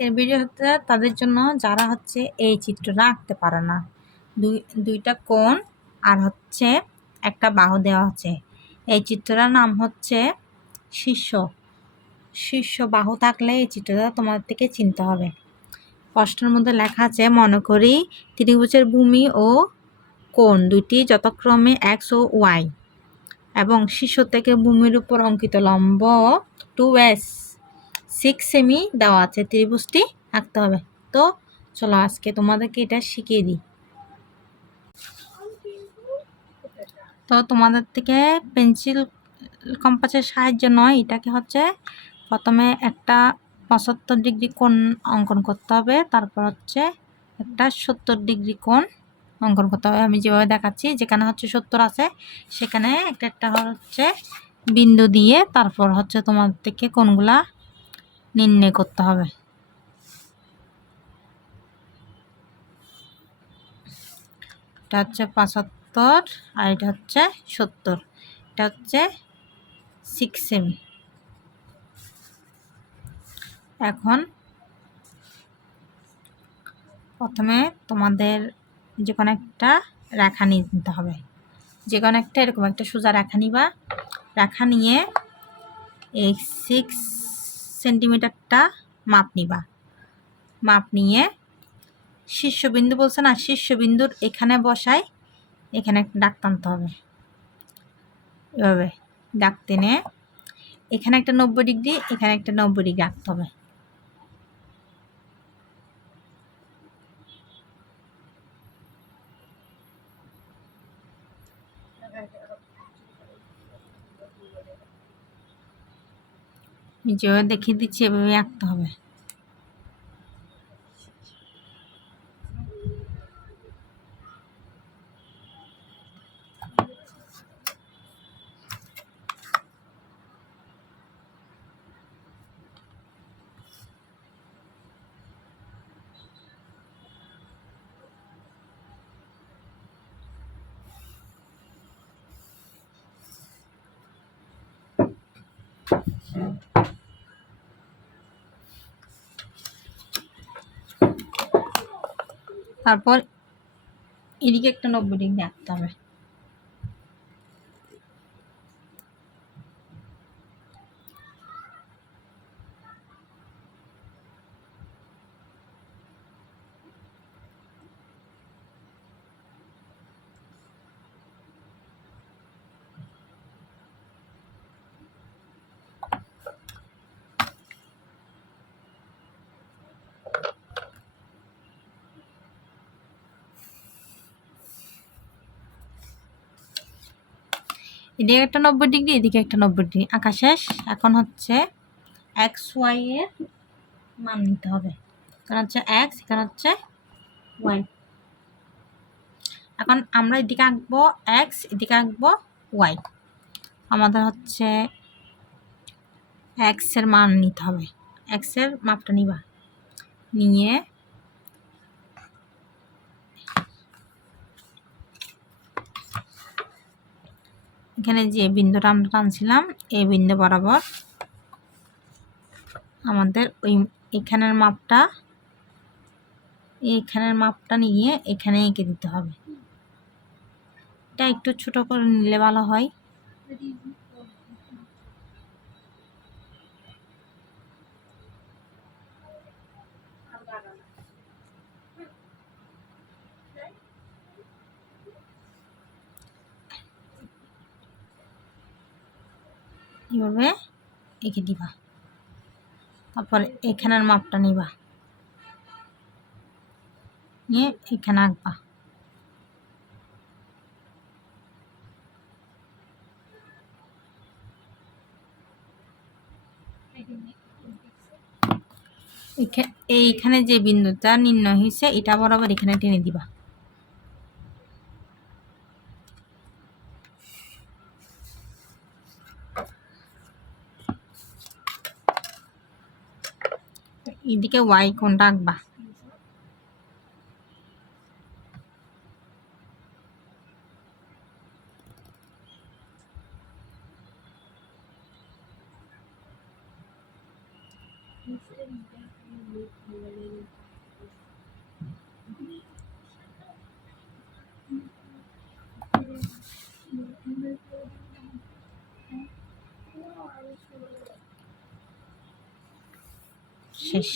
আজকের ভিডিওতে তাদের জন্য যারা হচ্ছে এই চিত্রটা আঁকতে পারে না। দুইটা কোণ আর হচ্ছে একটা বাহু দেওয়া আছে। এই চিত্রটার নাম হচ্ছে শীর্ষ বাহু থাকলে এই চিত্রটা তোমাদের থেকে চিনতে হবে। প্রশ্নের মধ্যে লেখা আছে, মনে করি ত্রিভুজের ভূমি ও কোণ দুইটি যথাক্রমে এক্স ও ওয়াই এবং শীর্ষ থেকে ভূমির উপর অঙ্কিত লম্ব 2s 6 সেমি দেওয়া আছে। ত্রিভুজটি আঁকতে হবে। তো চলো আজকে তোমাদেরকে এটা শিখিয়ে দিই। তো তোমাদের থেকে পেন্সিল কম্পাসের সাহায্য নয়, এটাকে হচ্ছে প্রথমে একটা 75 ডিগ্রি কোণ অঙ্কন করতে হবে, তারপর হচ্ছে একটা 70 ডিগ্রি কোণ অঙ্কন করতে হবে। আমি যেভাবে দেখাচ্ছি, যেখানে হচ্ছে 70 আছে সেখানে একটা হচ্ছে বিন্দু দিয়ে তারপর হচ্ছে তোমাদের থেকে কোণগুলা নির্ণয় করতে হবে। এটা হচ্ছে 75 আর এটা হচ্ছে 70, এটা হচ্ছে 6 সেমি। এখন প্রথমে তোমাদের যে কোনো একটা রেখা নিতে হবে, যে কোনো একটা এরকম একটা সোজা রেখা নিবা। রেখা নিয়ে এই 6 সেন্টিমিটারটা মাপ নিবা। মাপ নিয়ে শীর্ষবিন্দু বলছে না, শীর্ষবিন্দুর এখানে বসাই, এখানে একটা দাগ টানতে হবে। এভাবে দাগ টেনে এখানে একটা 90 ডিগ্রি, এখানে একটা 90 ডিগ্রি আঁকতে হবে। যেভাবে দেখিয়ে দিচ্ছি এভাবে আঁকতে হবে। তারপর এদিকে একটা 90 ডিগ্রি আঁকতে হবে। এদিকে একটা 90 ডিগ্রি, এদিকে একটা 90 ডিগ্রি আঁকা শেষ। এখন হচ্ছে এক্স ওয়াই এর মান নিতে হবে। এখানে হচ্ছে এক্স, এখানে হচ্ছে ওয়াই। এখন আমরা এদিকে আঁকবো এক্স, এদিকে আঁকবো ওয়াই। আমাদের হচ্ছে এক্স এর মান নিতে হবে। এক্স এর মাপটা নিবা, নিয়ে এখানে যে বিন্দুটা আমরা টানছিলাম এই বিন্দু বরাবর আমাদের ওই এখানের মাপটা নিয়ে এখানে এঁকে দিতে হবে। এটা একটু ছোট করে নিলে ভালো হয়। এভাবে এঁকে দিবা। তারপর এখানের মাপটা নিবা, নিয়ে এখানে আঁকবা। এইখানে যে বিন্দুটা নির্ণয় হয়েছে এটা বরাবর এখানে টেনে দিবা। এদিকে ওয়াই কোণটা আঁকবা। শেষ।